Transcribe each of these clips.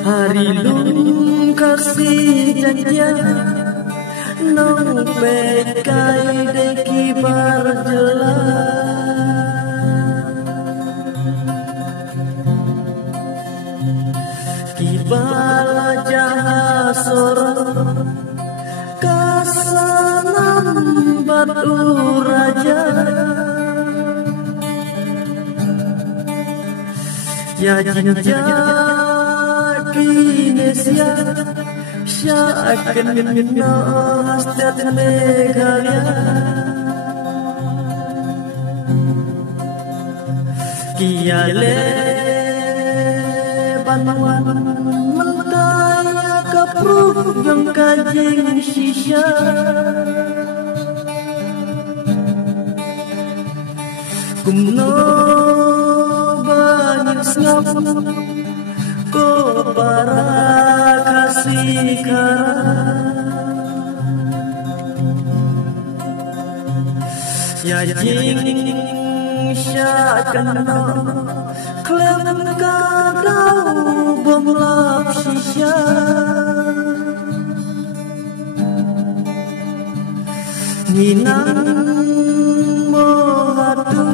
Hari lung kasih janjian nong pekai deki berjelas kibala jahat sorang kasanam batu raja ya jinja Indonesia syaakan hasrat Meghalaya kiale banwan mentaya kapruk yang kajing shisha kumno banyak ngap ko para kasih ya jing syaakan klem kadau bomlap shisha ninang mohatu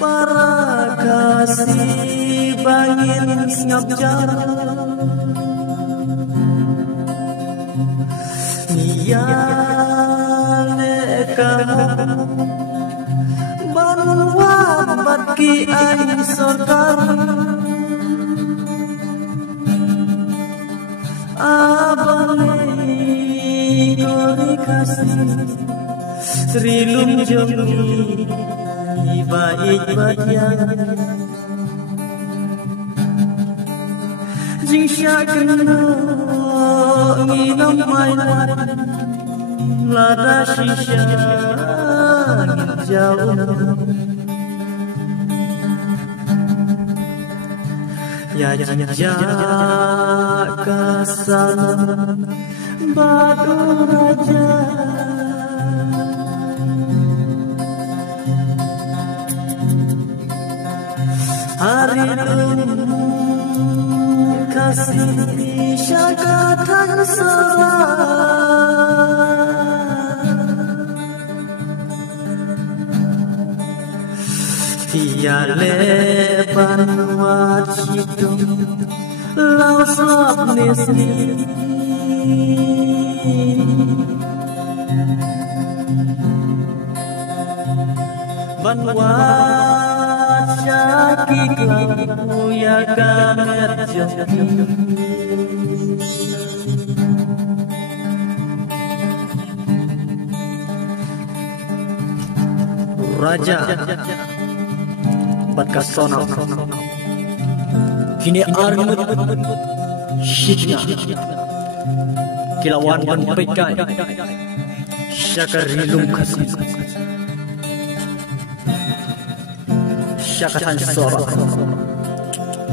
para kasih bangin ngap jarang yang neka banwa batki ai sorkar abang kori kasih Srilum jongi baik bayan jing syakna nginam mainan lada shisha jauh ya jaga sana batu raja hari kasih syakatan tiale panwat hidup laus lapnesi banwat syakik laku ya kamet jati raja bat kasona kini armut shitnya kilawan ban pekai syakar rilum kasih syakatan sorak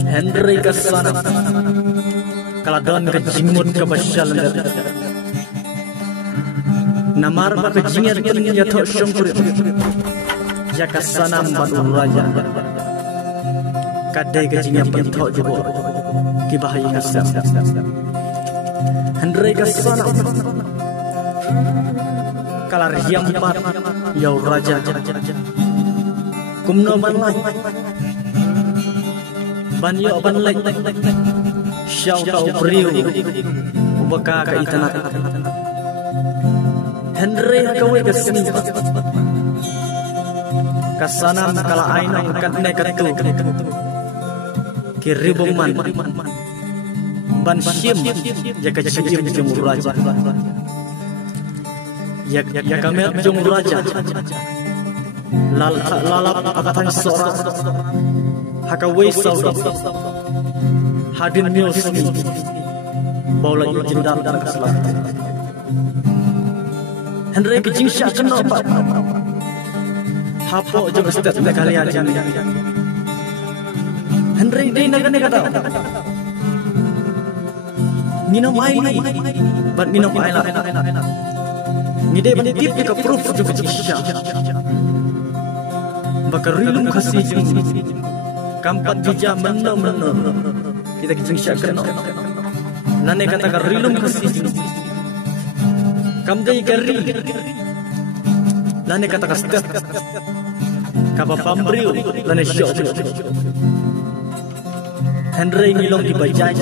Henry kasana kaladon kejimut kebasyal namar ba kejingar kini yato syongkur jaka sanam batu raja kadai kejinya bentok jebor kibahai ngasam Henry kasana kalar yampat yau raja kumno banlai banyo banlai syau tau beriu ubaka ka itanat Henry kawai kesini kasanam kala ainang katne katu kiribuman ban syim jaga syim jumur raja ya kamer jumur raja lalap akatan sorak hakawai saudara hadin milsni baula jindar dan keselatan Henry kejing syak kenapa hapo juga setiap kali aja Henry di negara kata minum air ban minum air ngide ban tip ke proof juga jisya bakar rilum kasih kampat dijam meno kita kisah kena Nane kata ka rilum kasi. Kamjai kari. Nane kata ka step. Kapa pambriu. Nane show. Henry ngilong di bajaj.